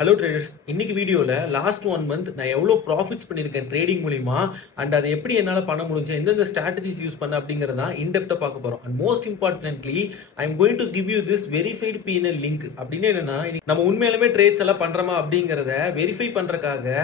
Hello traders, இன்னைக்கு வீடியோவில் last 1 month நான் எவ்வளோ ப்ராஃபிட்ஸ் பண்ணியிருக்கேன் ட்ரேடிங் மூலிமா அண்ட் அதை எப்படி என்னால் பண்ண முடிஞ்சு எந்தெந்த ஸ்ட்ராட்டஜிஸ் யூஸ் பண்ண அப்படிங்கிறதா இன்டெப்த்தாக பார்க்க போகிறோம். And most importantly I am going to give you this verified PNL link. அப்படின்னு என்னன்னா, நம்ம உண்மையிலுமே ட்ரேட்ஸ் எல்லாம் பண்ணுறோமா அப்படிங்கிறத வெரிஃபை பண்ணுறக்காக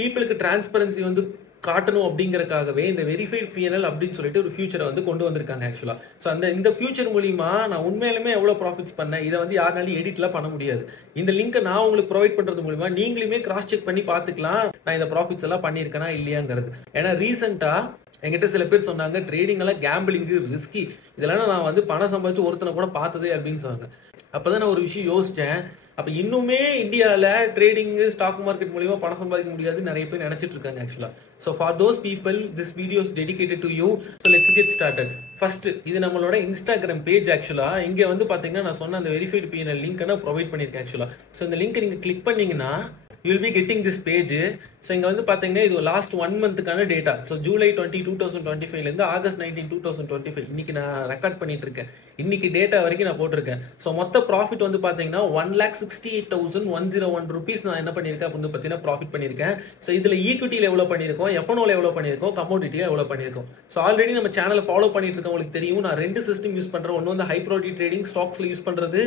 பீப்புளுக்கு டிரான்ஸ்பரன்சி வந்து காட்டணும் அப்படிங்கறக்காகவே இந்த வெரிஃபைட் பிஎன்எல் அப்படின்னு சொல்லிட்டு ஒரு ஃபியூச்சரை வந்து கொண்டு வந்திருக்காங்க ஆக்சுவலா. ஸோ இந்த ஃபியூச்சர் மூலியமா நான் உண்மையிலுமே எவ்வளவு ப்ராஃபிட்ஸ் பண்ணேன் இதை வந்து யாருனாலும் எடிட்லாம் பண்ண முடியாது. இந்த லிங்கை நான் உங்களுக்கு ப்ரொவைட் பண்றது மூலியமா நீங்களுமே கிராஸ் செக் பண்ணி பார்த்துக்கலாம் நான் இந்த ப்ராஃபிட்ஸ் எல்லாம் பண்ணியிருக்கேனா இல்லையாங்கிறது. ஏன்னா ரீசெண்டா என்கிட்ட சில பேர் சொன்னாங்க ட்ரேடிங் எல்லாம் கேம்பிளிங் ரிஸ்கி, இதெல்லாம் நான் வந்து பணம் சம்பாதிச்சு ஒருத்தனை கூட பார்த்ததே அப்படின்னு சொன்னாங்க. அப்பதான் நான் ஒரு விஷயம் யோசிச்சேன். அப்ப இன்னுமே இந்தியாவில் ட்ரேடிங் ஸ்டாக் மார்க்கெட் மூலியமா பணம் சம்பாதிக்க முடியாது நிறைய பேர் நினைச்சிட்டு இருக்காங்க ஆக்சுவலா. So for those people this video is dedicated to you. So let's get started. First இது நம்மளோட இன்ஸ்டாகிராம் பேஜ் ஆக்சுவலா. இங்க வந்து பாத்தீங்கன்னா நான் சொன்ன அந்த வெரிஃபைடு பிஎன்எல் லிங்க் நான் ப்ரொவைட் பண்ணிருக்கேன் ஆக்சுவலா. ஸோ இந்த லிங்க் நீங்க கிளிக் பண்ணீங்கன்னா you will be getting this page. So இங்கே வந்து பார்த்தீங்கன்னா இது லாஸ்ட் 1 மந்த்துக்கான டேட்டா. ஸோ ஜூலை 20, 2025 ஆகஸ்ட் 19, 2025 இன்னைக்கு நான் ரெக்கார்ட் பண்ணிட்டு இருக்கேன். இன்னைக்கு டேட்டா வரைக்கும் நான் போட்டிருக்கேன். ஸோ மொத்த ப்ராஃபிட் வந்து பார்த்தீங்கன்னா 1,68,101 rupees நான் என்ன பண்ணியிருக்கேன் அப்படின்னு பார்த்தீங்கன்னா ப்ராஃபிட் பண்ணியிருக்கேன். ஸோ இதில் ஈக்விட்டியில் எவ்வளோ பண்ணியிருக்கோம், எஃப்என்ஓவில் எவ்வளோ பண்ணியிருக்கோம், கமோடிட்டியில் எவ்வளோ பண்ணியிருக்கோம். ஸோ ஆல்ரெடி நம்ம சேனலை ஃபாலோ பண்ணிட்டு இருக்கவங்களுக்கு தெரியும் நான் 2 சிஸ்டம் யூஸ் பண்ணுறேன். ஒன்று வந்து ஹை ப்ராஃபிட் ட்ரேடிங் ஸ்டாக்ஸில் யூஸ் பண்ணுறது,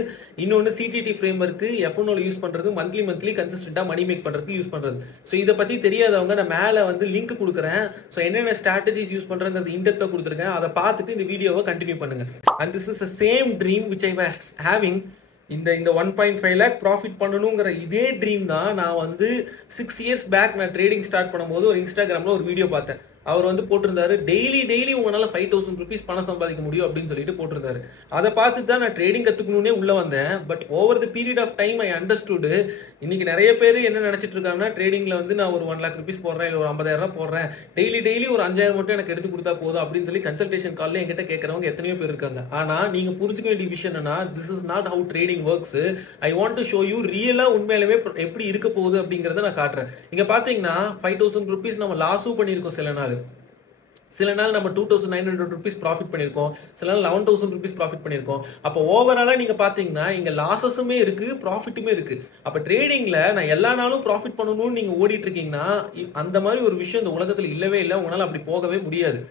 இன்னொன்று சிடிடி ஃப்ரேம் ஒர்க்கு எஃப்என்ஓவில் யூஸ் பண்ணுறது, மந்த்லி கன்சிஸ்டண்டாக மணி மேக் பண்ணுறதுக்கு யூஸ் பண்ணுறது. ஸோ இதை பற்றி தெரியாதவங்க நான் மேலே வந்து லிங்க் கொடுக்குறேன். ஸோ என்னென்ன ஸ்ட்ராட்டஜிஸ் யூஸ் பண்ணுறது இன்டெப்த்தாக கொடுத்துருக்கேன். அதை பார்த்துட்டு இந்த வீடியோவை கண்டினியூ பண்ணுங்க. And this is the same dream which I was having. இந்த 1.5 lakh ப்ராஃபிட் பண்ணணுங்கிற இதே ட்ரீம் தான் நான் வந்து 6 years பேக் நான் ட்ரேடிங் ஸ்டார்ட் பண்ணும்போது ஒரு இன்ஸ்டாகிராமில் ஒரு வீடியோ பார்த்தேன். அவர் வந்து போட்டிருந்தாரு டெய்லி உங்களால 5,000 rupees பணம் சம்பாதிக்க முடியும் அப்படின்னு சொல்லிட்டு போட்டிருந்தாரு. அதை பார்த்துட்டு தான் நான் ட்ரேடிங் கத்துக்கணும்னே உள்ள வந்தேன். But over the period of time I understood. இன்னைக்கு நிறைய பேர் என்ன நினைச்சிட்டு இருக்காங்கன்னா ட்ரேடிங்ல வந்து நான் ஒரு 1 lakh rupees போடுறேன், இல்லை ஒரு 50,000 போடுறேன், டெய்லி ஒரு 5,000 மட்டும் எனக்கு எடுத்து கொடுத்தா போதும் அப்படின்னு சொல்லி கன்சல்டேஷன் கால்ல என்கிட்ட கேட்கறவங்க எத்தனையோ பேர் இருக்காங்க. ஆனா நீங்க புரிஞ்சுக்க வேண்டிய விஷயம் என்னன்னா, this is not how trading works. I want to show you ரியலா உண்மையிலுமே எப்படி இருக்க போகுது அப்படிங்கறத நான் காட்டுறேன். இங்க பாத்தீங்கன்னா 5,000 rupees நம்ம லாஸும் பண்ணியிருக்கோம். சில நாள் நம்ம 2,900 rupees ப்ராஃபிட் பண்ணியிருக்கோம், சில நாள் 11,000 rupees ப்ராஃபிட் பண்ணியிருக்கோம். அப்போ ஓவராலா நீங்க பாத்தீங்கன்னா இங்க லாசஸுமே இருக்கு, ப்ராஃபிட்டுமே இருக்கு. அப்ப ட்ரேடிங்ல நான் எல்லா நாளும் ப்ராஃபிட் பண்ணணும்னு நீங்க ஓடிட்டு இருக்கீங்கன்னா அந்த மாதிரி ஒரு விஷயம் இந்த உலகத்துல இல்லவே இல்லை. உங்களால அப்படி போகவே முடியாது.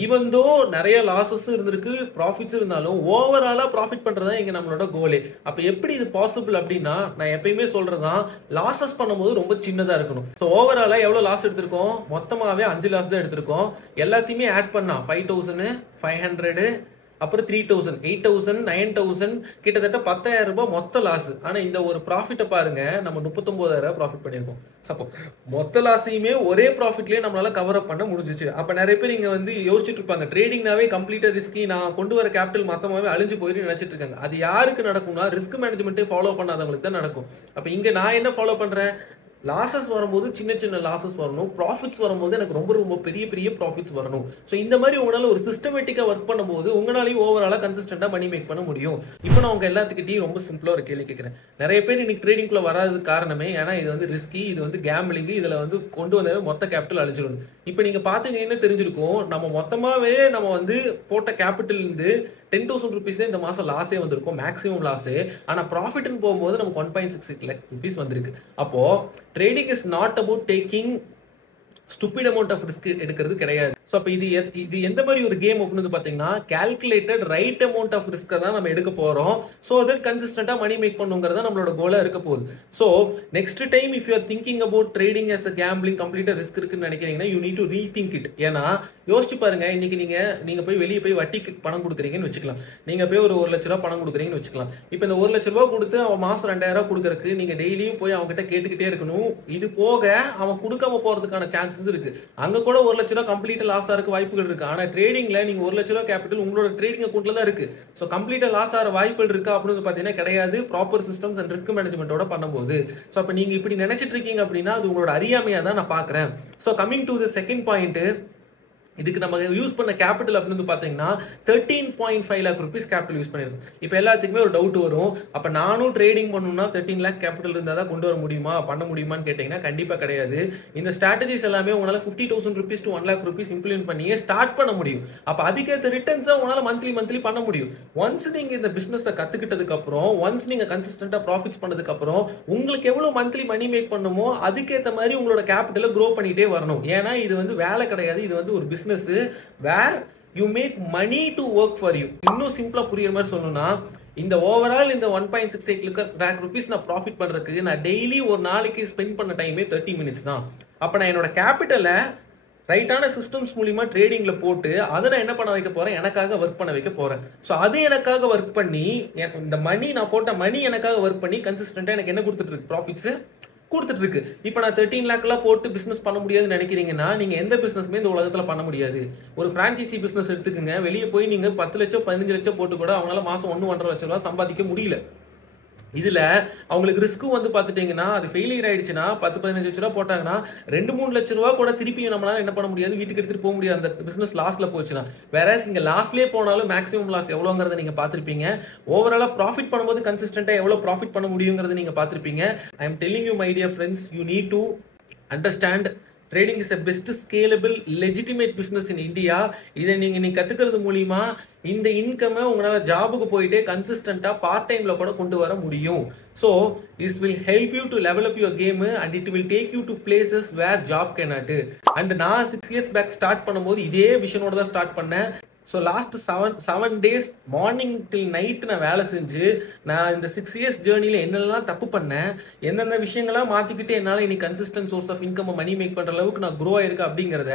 ஈவன் தோ நிறைய லாசஸ் இருந்திருக்கு, ப்ராஃபிட்ஸ் இருந்தாலும் ஓவராலா ப்ராஃபிட் பண்றதா இங்க நம்மளோட கோலே. அப்ப எப்படி இது பாசிபிள் அப்படின்னா, நான் எப்பயுமே சொல்றதான் லாசஸ் பண்ணும்போது ரொம்ப சின்னதா இருக்கணும். ஸோ ஓவராலா எவ்வளவு லாஸ் எடுத்திருக்கோம், மொத்தமாவே 5 லாஸ் தான் எடுத்திருக்கோம். எல்லாத்தையுமே ஆட் பண்ணா 5,500 அப்புறம் 3,000, 8,000, 9,000 கிட்டத்தட்ட 10,000 ரூபாய் மொத்த லாஸ். ஆனா இந்த ஒரு ப்ராஃபிட்டை பாருங்க, நம்ம 39,000 ப்ராஃபிட் பண்ணிருக்கோம். அப்போ மொத்த லாஸையுமே ஒரே ப்ராஃபிட்லயே நம்மளால கவர் அப் பண்ண முடிஞ்சிச்சு. அப்ப நிறைய பேர் இங்க வந்து யோசிச்சுட்டு இருப்பாங்க ட்ரேடிங்னாவே கம்ப்ளீட்டா ரிஸ்கி, நான் கொண்டு வர கேபிட்டல் மொத்தமாவே அழிஞ்சு போயிட்டு நினைச்சிட்டு இருக்காங்க. அது யாருக்கு நடக்கும்னா ரிஸ்க் மேனேஜ்மெண்ட்டே ஃபாலோ பண்ணாதவங்களுக்கு தான் நடக்கும். அப்ப இங்க நான் என்ன ஃபாலோ பண்றேன், லாசஸ் வரும்போது சின்ன லாசஸ் வரணும், ப்ராஃபிட்ஸ் வரும்போது எனக்கு ரொம்ப பெரிய ப்ராஃபிட்ஸ் வரணும். ஸோ இந்த மாதிரி உங்களால ஒரு சிஸ்டமேட்டிக்கா ஒர்க் பண்ணும்போது உங்களாலையும் ஓவராலா கன்சிஸ்டன்டா மணி மேக் பண்ண முடியும். இப்போ நான் உங்க எல்லாத்துக்கிட்டையும் ரொம்ப சிம்பிளா ஒரு கேள்வி கேட்கிறேன். நிறைய பேர் இன்னைக்கு ட்ரேடிங்குள்ள வராதது காரணமே ஏன்னா இது வந்து ரிஸ்கி, இது வந்து கேம்பிளிங், இதுல வந்து கொண்டு வந்த மொத்த கேபிட்டல் அழிஞ்சிடும். இப்போ நீங்க பாத்தீங்கன்னா தெரிஞ்சிருக்கும், நம்ம மொத்தமாவே நம்ம வந்து போட்ட கேபிட்டல் இருந்து 10,000 rupees இந்த மாசம் லாஸே வந்திருக்கும், மேக்ஸிமம் லாஸே. ஆனா ப்ராஃபிட்னு போகும்போது நமக்கு 1.6 lakh rupees வந்திருக்கு. அப்போ trading is not about taking stupid amount of risk எடுக்கிறது கிடையாது. ஸோ அப்போ இது எந்த மாதிரி ஒரு கேம் அப்படின்னு பார்த்தீங்கன்னா, கால்குலேட்டட் ரைட் அமௌண்ட் ஆஃப் ரிஸ்க்கை தான் நம்ம எடுக்க போறோம். ஸோ தட் கன்சிஸ்டன்டா மணி மேக் பண்ணுங்கிறத நம்மளோட கோலா இருக்க போகுது. So next time if you are thinking about trading as a gambling கம்ப்ளீட்டா ரிஸ்க் இருக்குன்னு நினைக்கிறீங்கன்னா you need to rethink it. ஏன்னா யோசிச்சு பாருங்க, இன்னைக்கு நீங்க போய் வெளியே போய் வட்டிக்கு பணம் கொடுக்குறீங்கன்னு வச்சுக்கலாம். நீங்க போய் ஒரு 1 லட்ச ரூபாய் பணம் கொடுக்குறீங்கன்னு வச்சுக்கலாம். இப்போ இந்த 1 லட்ச ரூபாய் கொடுத்து அவன் மாசம் 2,000 கொடுக்கறதுக்கு நீங்க டெய்லியும் போய் அவங்க கிட்ட கேட்டுக்கிட்டே இருக்கணும். இது போக அவன் கொடுக்காம போறதுக்கான சான்சஸ் இருக்கு. அங்க கூட 1 லட்ச ரூபாய் கம்ப்ளீட்டா லாஸ் ஆகிறதுக்கு வாய்ப்புகள் இருக்கு. ஆனா ட்ரேடிங்ல நீங்க 1 லட்ச ரூபாய் கேபிட்டல் உங்களோட ட்ரேடிங் அக்கௌண்ட்ல தான் இருக்கு. சோ கம்ப்ளீட்டா லாஸ் ஆகிற வாய்ப்புகள் இருக்கா அப்படின்னு பாத்தீங்கன்னா கிடையாது, ப்ராப்பர் சிஸ்டம்ஸ் அண்ட் ரிஸ்க் மேனேஜ்மெண்டோட பண்ணும்போது. சோ அப்ப நீங்க இப்படி நினைச்சிட்டு இருக்கீங்க அப்படின்னா அது உங்களோட அறியாமையா தான் நான் பாக்குறேன். So coming to the second point, இதுக்கு நம்ம யூஸ் பண்ண கேபிட்டல் அப்படின்னு பாத்தீங்கன்னா 13.5 lakh rupees கேபிட்டல் யூஸ் பண்ணிருக்கோம். இப்போ எல்லாத்துக்குமே ஒரு டவுட் வரும், அப்ப நானும் ட்ரேடிங் பண்ணணும்னா 13 lakh கேபிட்டல் இருந்தா தான் கொண்டு வர முடியுமா, பண்ண முடியுமான்னு கேட்டீங்கன்னா கண்டிப்பா கிடையாது. இந்த ஸ்ட்ராட்டஜிஸ் எல்லாமே உங்களால 50,000 rupees to 1 lakh rupees implement பண்ணியே ஸ்டார்ட் பண்ண முடியும். அப்ப அதுக்கேற்ற ரிட்டர்ன்ஸை உங்களால மந்த்லி பண்ண முடியும். ஒன்ஸ் நீங்க இந்த பிசினஸ் கத்துக்கிட்டதுக்கு அப்புறம், ஒன்ஸ் நீங்க கன்சிஸ்டன்டா ப்ராஃபிட்ஸ் பண்ணதுக்கு அப்புறம் உங்களுக்கு எவ்வளவு மந்த்லி மணி மேக் பண்ணுமோ அதுக்கேற்ற மாதிரி உங்களோட கேபிட்டலை க்ரோ பண்ணிட்டே வரணும். ஏன்னா இது வந்து வேலை கிடையாது, இது வந்து ஒரு business where you make money to work for you. இன்னும் சிம்பிளா புரியுற மாதிரி சொல்லணும்னா, இந்த ஓவரால் இந்த 1.68 lakh rupees நான் ப்ராஃபிட் பண்றதுக்கு நான் டெய்லி ஒரு நாளைக்கு ஸ்பெண்ட் பண்ண டைமே 30 minutes தான். அப்ப நான் என்னோட கேபிட்டலை ரைட்டான சிஸ்டம்ஸ் மூலியமா ட்ரேடிங்ல போட்டு அதை நான் என்ன பண்ண வைக்க போறேன், எனக்காக ஒர்க் பண்ண வைக்க போறேன். ஸோ அது எனக்காக ஒர்க் பண்ணி, இந்த மணி நான் போட்ட மணி எனக்காக ஒர்க் பண்ணி கன்சிஸ்டன்டா எனக்கு என்ன கொடுத்துட்டு இருக்கு, ப்ராஃபிட்ஸ் கொடுத்துட்டு இருக்கு. இப்போ நான் 13 lakh போட்டு பிசினஸ் பண்ண முடியாதுன்னு நினைக்கிறீங்கன்னா நீங்க எந்த பிசினஸ்மே இந்த உலகத்துல பண்ண முடியாது. ஒரு பிரான்ச்சைசி பிசினஸ் எடுத்துக்கங்க, வெளியே போய் நீங்க 10 லட்சம் 15 லட்சம் போட்டு கூட அவங்களால மாசம் 1.5 லட்சம் ரூபாய் சம்பாதிக்க முடியல. இதுல அவங்களுக்கு ரிஸ்க்கும் வந்து பாத்துட்டீங்கன்னா, அது ஃபெயிலியர் ஆயிடுச்சுன்னா 10-15 லட்சம் ரூபாய் போட்டாங்கன்னா 2-3 லட்சம் ரூபாய் கூட திருப்பி நம்மளால என்ன பண்ண முடியாது, வீட்டுக்கு எடுத்துட்டு போக முடியாது அந்த பிசினஸ் லாஸ்ல போச்சுன்னா. வேற இங்க லாஸ்லயே போனாலும் மேக்ஸிமம் லாஸ் எவ்வளவுங்கிறத நீங்க பாத்திருப்பீங்க. ஓவராலா ப்ராஃபிட் பண்ணும்போது கன்சிஸ்டன்டா எவ்வளவு ப்ராஃபிட் பண்ண முடியுங்கிறத நீங்க பாத்திருப்பீங்க. I am telling you my dear friends, you need to understand trading is a best scalable legitimate business in India. இதை நீங்க கத்துக்கிறது மூலியமா இந்த இன்கமை உங்களால ஜாபுக்கு போயிட்டே கன்சிஸ்டன்டா பார்ட் டைம்ல கூட கொண்டு வர முடியும். So this will help you to level up your game and it will take you to places where job cannot. And நான் 6 years back ஸ்டார்ட் பண்ணும்போது இதே விஷனோட தான் ஸ்டார்ட் பண்ணேன். ஸோ லாஸ்ட் 7 days மார்னிங் டில் நைட் நான் வேலை செஞ்சு நான் இந்த 6 years ஜேர்னியில் என்னெல்லாம் தப்பு பண்ணேன், எந்தெந்த விஷயங்கள்லாம் மாற்றிக்கிட்டு என்னால் இன்னைக்கு consistent source of income money make பண்ணுற அளவுக்கு நான் க்ரோ ஆயிருக்கேன் அப்படிங்கிறத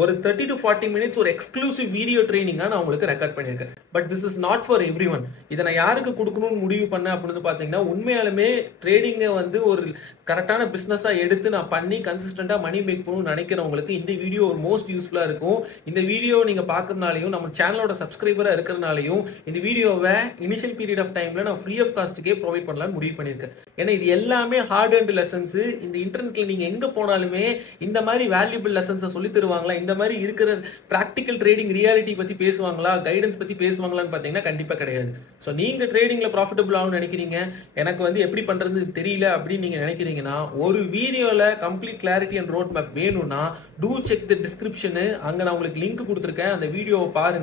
ஒரு 30 to 40 minutes ஒரு எக்ஸ்க்ளூசிவ் வீடியோ ட்ரைனிங்காக நான் உங்களுக்கு ரெக்கார்ட் பண்ணியிருக்கேன். But this is not for every one. இதை நான் யாருக்கு கொடுக்கணும்னு முடிவு பண்ணேன் அப்படின்னு பார்த்தீங்கன்னா, உண்மையாலுமே ட்ரேடிங்கை வந்து ஒரு கரெக்டான பிஸ்னஸாக எடுத்து நான் பண்ணி கன்சிஸ்டண்டாக மணி மேக் பண்ணணும்னு நினைக்கிறவங்களுக்கு இந்த வீடியோ ஒரு மோஸ்ட் யூஸ்ஃபுல்லாக இருக்கும். இந்த வீடியோ நீங்கள் பார்க்கறதுனாலையும் நம்ம சேனலோட சப்ஸ்கிரைபரா இருக்கிறதுனாலையும் இந்த வீடியோவை இனிஷியல் பீரியட் ஆஃப் டைம்ல நான் ஃப்ரீ ஆஃப் காஸ்ட்டுக்கே ப்ரொவைட் பண்ணலாம்னு முடிவு பண்ணியிருக்கேன். ஏன்னா இது எல்லாமே ஹார்ட் அண்ட் லெசன்ஸ். இந்த இன்டர்நெட்ல நீங்க எங்க போனாலுமே இந்த மாதிரி வேல்யூபிள் லெசன்ஸை சொல்லி தருவாங்களா, இந்த மாதிரி இருக்கிற பிராக்டிக்கல் ட்ரேடிங் ரியாலிட்டி பத்தி பேசுவாங்களா, கைடன்ஸ் பத்தி பேசுவாங்களான்னு பாத்தீங்கன்னா கண்டிப்பா கிடையாது. ஸோ நீங்க ட்ரேடிங்ல ப்ராஃபிட்டபிள் ஆகும்னு நினைக்கிறீங்க, எனக்கு வந்து எப்படி பண்றது தெரியல அப்படின்னு நீங்க நினைக்கிறீங்கன்னா, ஒரு வீடியோல complete clarity and road map வேணும்னா டூ செக் தி டிஸ்கிரிப்ஷன். அங்க நான் உங்களுக்கு லிங்க் கொடுத்துருக்கேன், அந்த வீடியோவை பாருங்க.